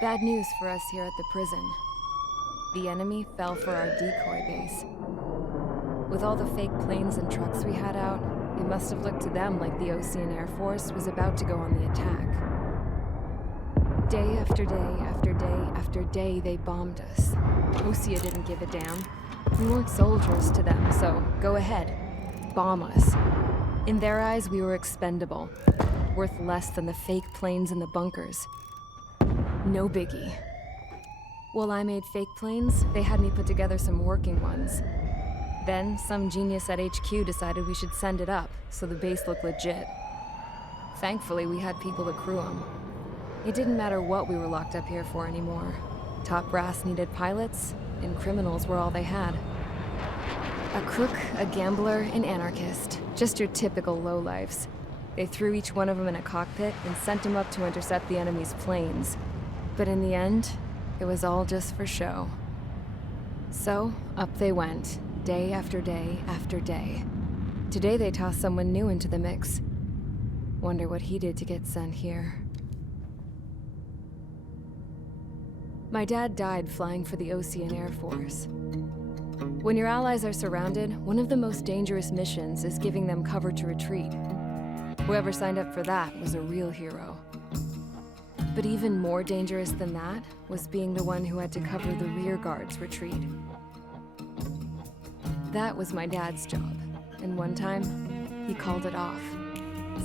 Bad news for us here at the prison. The enemy fell for our decoy base. With all the fake planes and trucks we had out, it must have looked to them like the Ocean Air Force was about to go on the attack. Day after day after day after day, they bombed us. Osea didn't give a damn. We weren't soldiers to them, so go ahead. Bomb us. In their eyes, we were expendable. Worth less than the fake planes in the bunkers. No biggie. While I made fake planes, they had me put together some working ones. Then, some genius at HQ decided we should send it up, so the base looked legit. Thankfully, we had people to crew them. It didn't matter what we were locked up here for anymore. Top brass needed pilots, and criminals were all they had. A crook, a gambler, an anarchist. Just your typical lowlifes. They threw each one of them in a cockpit and sent them up to intercept the enemy's planes. But in the end, it was all just for show. So, up they went, day after day after day. Today they tossed someone new into the mix. Wonder what he did to get sent here. My dad died flying for the Ocean Air Force. When your allies are surrounded, one of the most dangerous missions is giving them cover to retreat. Whoever signed up for that was a real hero. But even more dangerous than that was being the one who had to cover the rear guard's retreat. That was my dad's job, and one time, he called it off.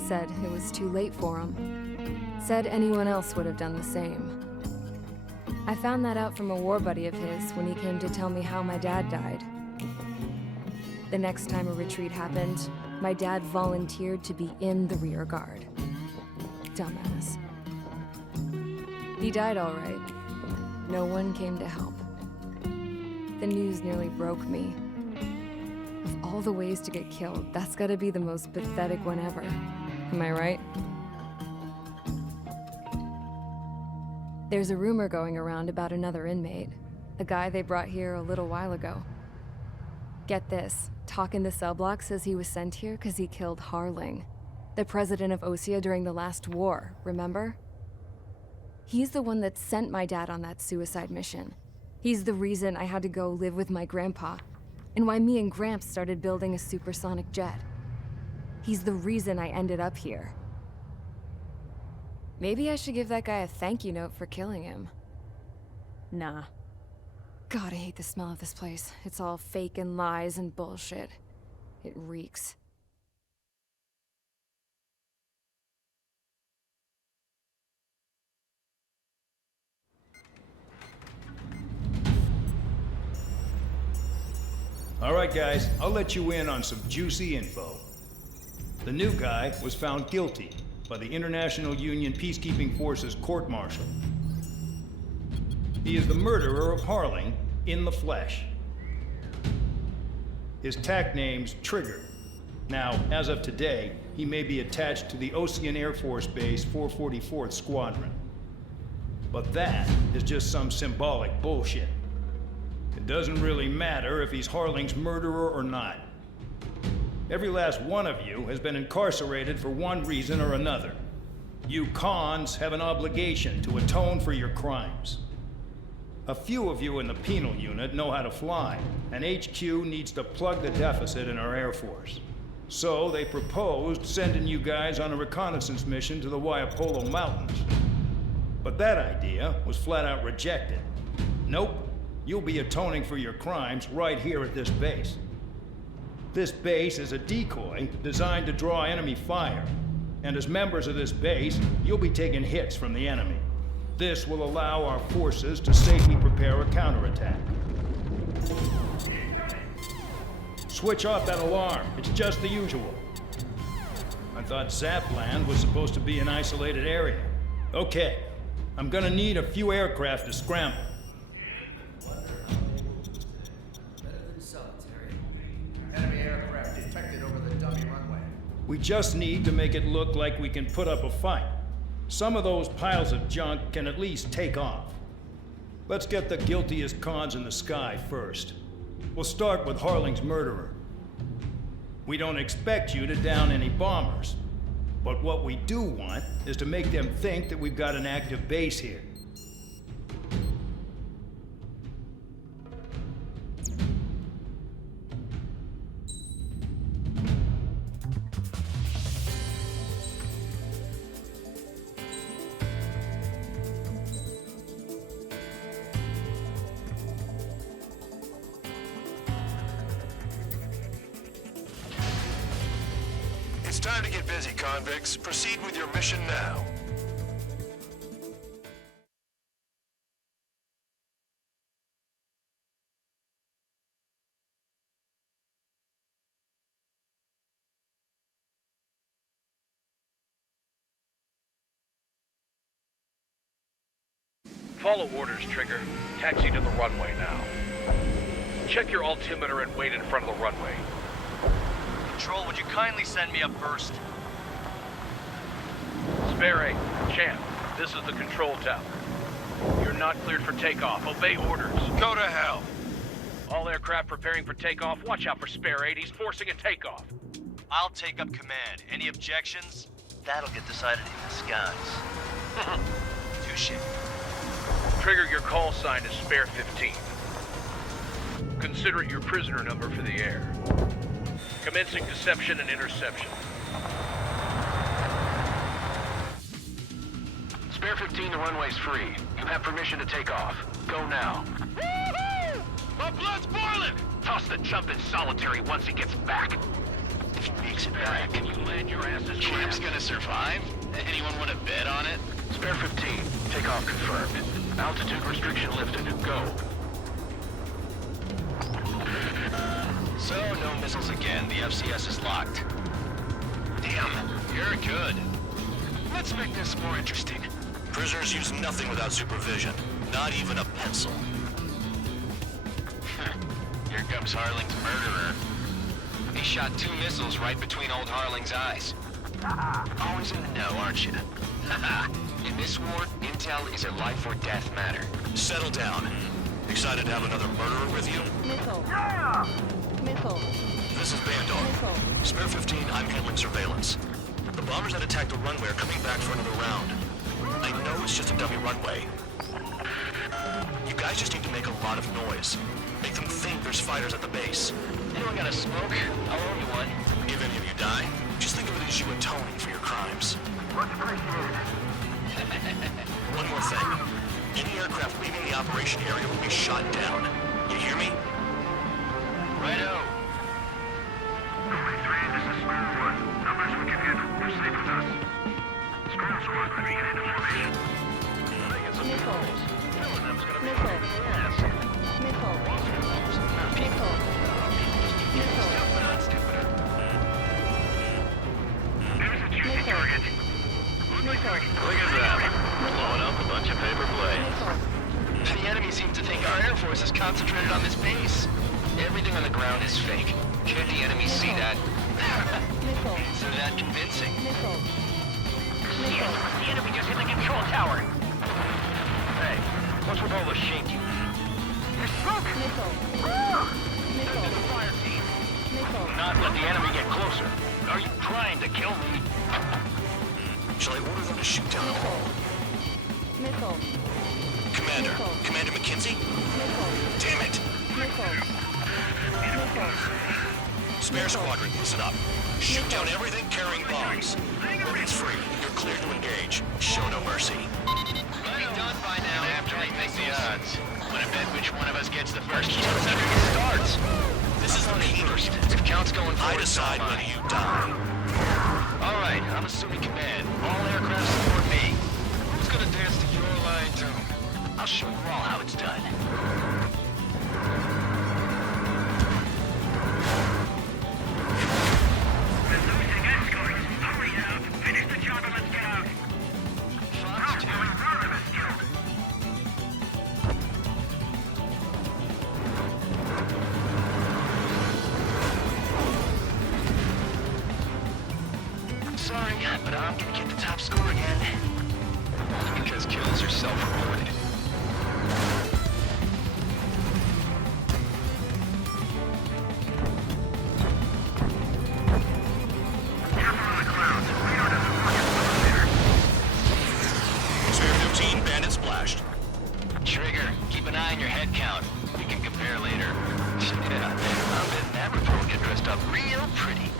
Said it was too late for him. Said anyone else would have done the same. I found that out from a war buddy of his when he came to tell me how my dad died. The next time a retreat happened, my dad volunteered to be in the rear guard. Dumbass. He died all right. No one came to help. The news nearly broke me. Of all the ways to get killed, that's gotta be the most pathetic one ever. Am I right? There's a rumor going around about another inmate. A guy they brought here a little while ago. Get this, talk in the cell block says he was sent here because he killed Harling, the president of Osea during the last war, remember? He's the one that sent my dad on that suicide mission. He's the reason I had to go live with my grandpa, and why me and Gramps started building a supersonic jet. He's the reason I ended up here. Maybe I should give that guy a thank you note for killing him. Nah. God, I hate the smell of this place. It's all fake and lies and bullshit. It reeks. All right, guys, I'll let you in on some juicy info. The new guy was found guilty by the International Union Peacekeeping Forces court-martial. He is the murderer of Harling in the flesh. His tack name's Trigger. Now, as of today, he may be attached to the Ocean Air Force Base 444th Squadron. But that is just some symbolic bullshit. It doesn't really matter if he's Harling's murderer or not. Every last one of you has been incarcerated for one reason or another. You cons have an obligation to atone for your crimes. A few of you in the penal unit know how to fly, and HQ needs to plug the deficit in our Air Force. So they proposed sending you guys on a reconnaissance mission to the Waiapolo Mountains. But that idea was flat out rejected. Nope, you'll be atoning for your crimes right here at this base. This base is a decoy designed to draw enemy fire. And as members of this base, you'll be taking hits from the enemy. This will allow our forces to safely prepare a counterattack. Switch off that alarm. It's just the usual. I thought Zapland was supposed to be an isolated area. Okay, I'm gonna need a few aircraft to scramble. Enemy aircraft detected over the dummy runway. We just need to make it look like we can put up a fight. Some of those piles of junk can at least take off. Let's get the guiltiest cons in the sky first. We'll start with Harling's murderer. We don't expect you to down any bombers. But what we do want is to make them think that we've got an active base here. time to get busy, convicts. Proceed with your mission now. Follow orders, Trigger. Taxi to the runway now. Check your altimeter and wait in front of the runway. Control, would you kindly send me up first? Spare 8, Champ, this is the control tower. You're not cleared for takeoff. Obey orders. Go to hell. All aircraft preparing for takeoff. Watch out for Spare 8. He's forcing a takeoff. I'll take up command. Any objections? That'll get decided in the skies. Touche. Trigger, your call sign is Spare 15. Consider it your prisoner number for the air. Commencing deception and interception. Spare 15, the runway's free. You have permission to take off. Go now. Woohoo! My blood's boiling! Toss the chump in solitary once he gets back. If he makes it back, Can you land your asses? Champ's gonna survive? Anyone want to bet on it? Spare 15, takeoff confirmed. Altitude restriction lifted. Go. So, no missiles again. The FCS is locked. Damn, you're good. Let's make this more interesting. Prisoners use nothing without supervision. Not even a pencil. Here comes Harling's murderer. He shot 2 missiles right between old Harling's eyes. Always in the know, aren't you? In this war, intel is a life or death matter. Settle down. Excited to have another murderer with you? Missile. Yeah! Missile. This is Bandog. Missile. Spare 15, I'm handling surveillance. The bombers that attacked the runway are coming back for another round. I know it's just a dummy runway. You guys just need to make a lot of noise. Make them think there's fighters at the base. Anyone got a smoke? I'll owe you one. If any of you die, just think of it as you atoning for your crimes. Much appreciated. One more thing. Any aircraft leaving the operation area will be shot down. You hear me? Righto. This is Square 1. Numbers we can handle. You're safe with us. Scroll Squad, moving into formation. Missile. Missile. Missile. Missile. There's a juicy target. Missile. Look at that. Blowing up a bunch of paper planes. Missile. The enemy seems to think our Air Force is concentrated on this base. Everything on the ground is fake. Can't the enemy see that? Missile. So that convincing. Missile. Missile. The enemy just hit the control tower. Hey, what's with all the shaking? There's smoke. Missile. Missile. Fire team. Missile. Not let the enemy get closer. Are you trying to kill me? Shall I order them to shoot down the hall? Missile. Commander. Missile. Commander McKenzie? Missile. Damn it! Missile. Missile. Spare squadron, listen up. Shoot down everything carrying bombs. Weapons free. You're clear to engage. Show no mercy. We'll be done by now after they make the odds. Wanna bet which one of us gets the first chance after it starts? This is the First. If count's going I forward, decide so am whether I. you die. All right, I'm assuming command. All aircraft support me. Who's gonna dance to your line tune? I'll show you all how it's done. We're losing escorts. Hurry out. Finish the job and let's get out. Fox 2. None of us killed. Sorry, but I'm gonna get the top score again. Only because kills are self-rewarded. Careful on the clouds. Radar doesn't work as well there. Spare 15, bandit splashed. Trigger, keep an eye on your head count. We can compare later. Yeah, I'm betting that report get dressed up real pretty.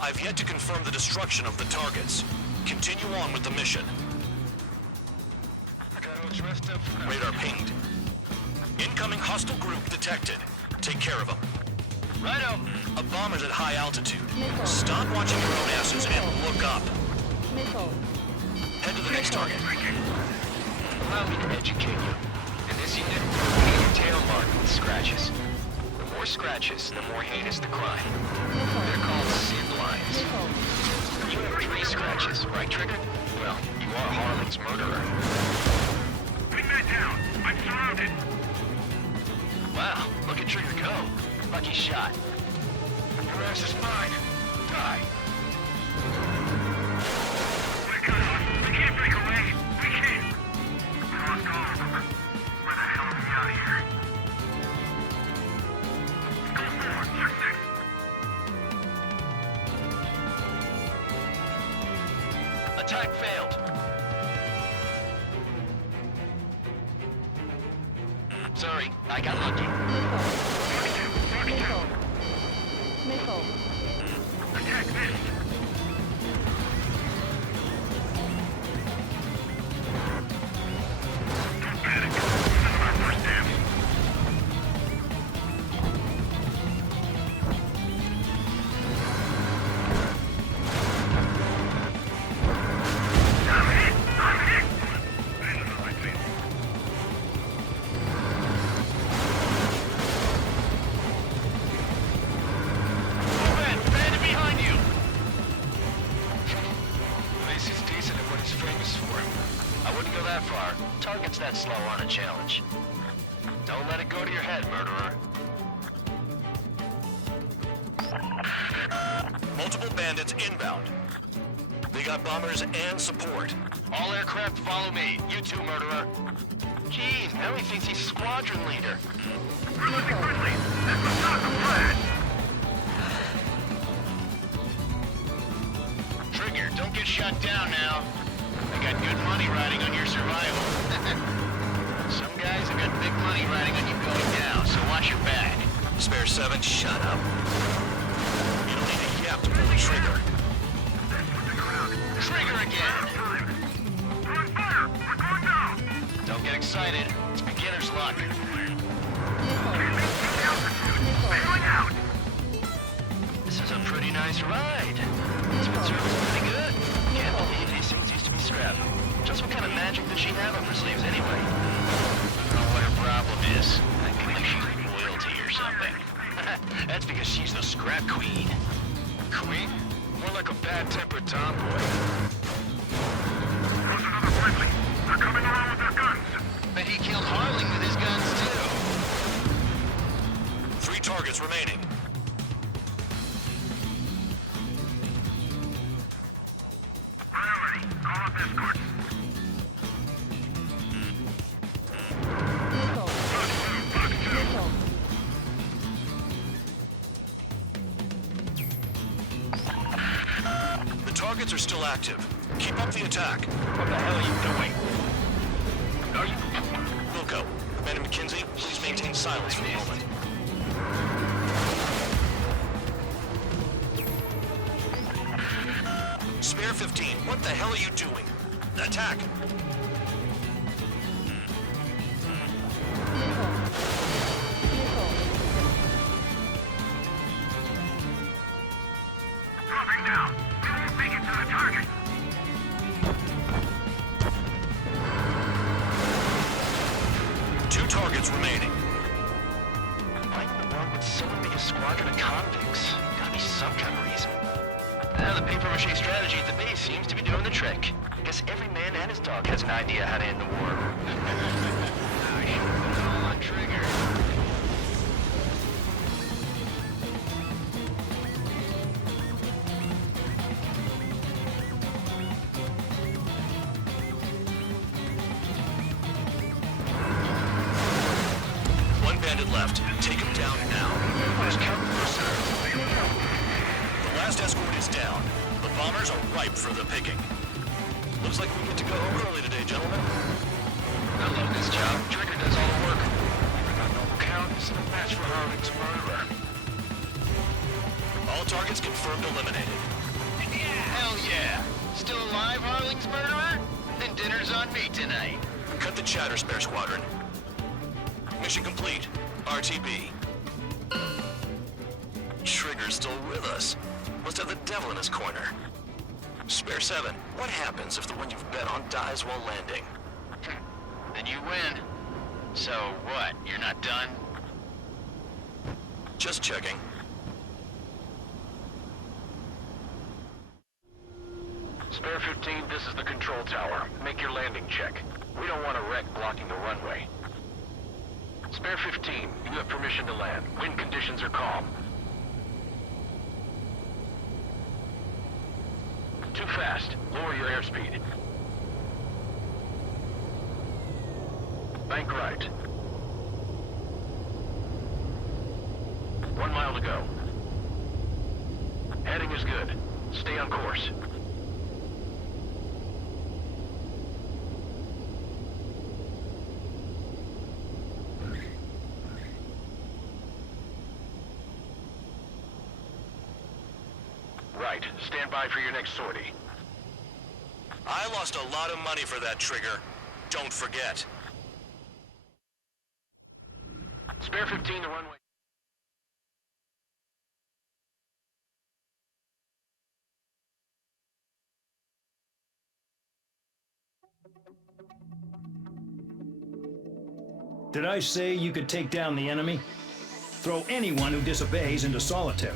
I've yet to confirm the destruction of the targets. Continue on with the mission. Got all dressed up for Radar pinged. Incoming hostile group detected. Take care of them. Righto. A bomber's at high altitude. Missile. Stop watching your own asses and look up. Missile. Head to the next target. Allow me to educate you. In this unit, you need your tail marked with scratches. The more scratches, the more heinous the crime. They're called SID lines. Missile. You have 3 scratches, right, Trigger? Well, you are Harling's murderer. Bring that down. I'm surrounded. Wow, look at Trigger go. Lucky shot. Your ass is mine. Die. We're cut off. We can't break away. We can't. We lost all of them. Where the hell are we out of here? Go forward. Check this. Attack failed. Sorry, I got lucky. Missile. Missile. Attack this. Don't panic. This is our first dance. I'm hit. This is the right thing. Bandit behind you! This is decent at what he's famous for. I wouldn't go that far. Target's that slow on a challenge. Don't let it go to your head, murderer. Multiple bandits inbound. They got bombers and support. All aircraft follow me. You too, murderer. Jeez, now he thinks he's squadron leader. We're losing quickly. This was not the plan. Trigger, don't get shot down now. I got good money riding on your survival. Some guys have got big money riding on you going down, so watch your back. Spare 7, shut up. You don't need a yap to pull the trigger. Trigger again! We're on fire. We're going down. Don't get excited. It's beginner's luck. Bailing out. This is a pretty nice ride. This material's pretty good. Can't believe these things used to be scrap. Just what kind of magic does she have up her sleeves anyway? I don't know what her problem is. I think she's royalty or something. That's because she's the scrap queen. Queen? More like a bad-tempered tomboy. Those another friendly. They're coming around with their guns. Bet he killed Harling with his guns, too. 3 targets remaining. Priority. Call up escorts. Missile. Missile. The targets are still active. Keep up the attack. What the hell are you doing? Wilco, Commander McKenzie, please maintain silence for the moment. Spare 15, what the hell are you doing? Attack! Dropping down. We won't make it to the target. Two targets remaining. Why in the world would someone make a squadron of convicts? Gotta be some kind of reason. Now the paper-mache strategy at the base seems to be doing the trick. Guess every man and his dog has an idea how to end the war. I should have put it all on Trigger. One bandit left. Take him down now. First come, first serve. The last escort is down. The bombers are ripe for the picking. Looks like we get to go home early today, gentlemen. I love this job. Trigger does all the work. Even on noble count, isn't a match for Harling's murderer. All targets confirmed eliminated. Hell yeah! Still alive, Harling's murderer? Then dinner's on me tonight. Cut the chatter, Spare Squadron. Mission complete. RTB. Trigger's still with us. Must have the devil in his corner. Spare 7, what happens if the one you've bet on dies while landing? Then you win. So what, you're not done? Just checking. Spare 15, this is the control tower. Make your landing check. We don't want a wreck blocking the runway. Spare 15, you have permission to land. Wind conditions are calm. Too fast. Lower your airspeed. Bank right. 1 mile to go. Heading is good. Stay on course. Right. Stand by for your next sortie. I lost a lot of money for that trigger. Don't forget. Spare 15, the runway. Did I say you could take down the enemy? Throw anyone who disobeys into solitary.